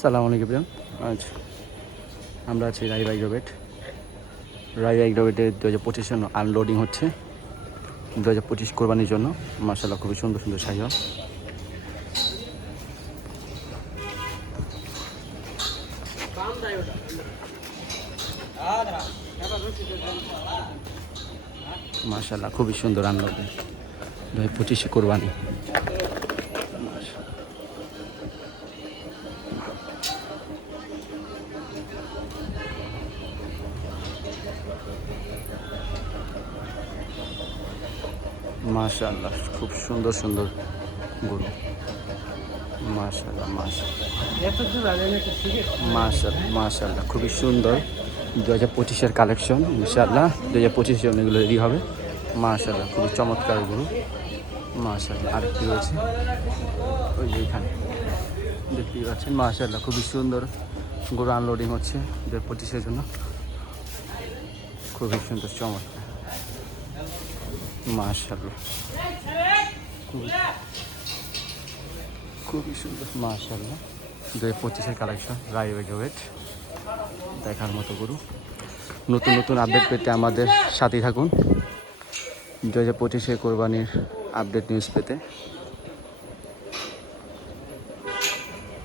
সালাম আলাইকুম। আজ আমরা আছি রায়বাগ রোবেট। রায়বাগ রোবেটে 2025 আনলোডিং হচ্ছে 2025 কোরবানির জন্য। মাশাআল্লাহ খুবই সুন্দর সুন্দর শাহিওয়াল। মাশাআল্লাহ খুবই সুন্দর আনলোডিং 2025 কোরবানি। মাশাআল্লাহ খুব সুন্দর সুন্দর গরু। মাশাআল্লাহ মাশাআল্লাহ খুবই সুন্দর 2025-এর কালেকশন। ইনশাআল্লাহ 2025 জন্য এগুলো রেডি হবে। মাশাআল্লাহ খুবই চমৎকার গরু। মাশাআল্লাহ আর কি রয়েছে ওই যে এখানে দেখতেই পাচ্ছেন। মাশাআল্লাহ খুবই সুন্দর গরু আনলোডিং হচ্ছে 2025-এর জন্য। খুবই সুন্দর চমৎকার। মাশাআল্লাহ খুবই সুন্দর। মাশাআল্লাহ 2025-এর কালেকশন রায়বাগ রোবেট দেখার মতো গরু। নতুন নতুন আপডেট পেতে আমাদের সাথেই থাকুন। 2025-এর কোরবানির আপডেট নিউজ পেতে।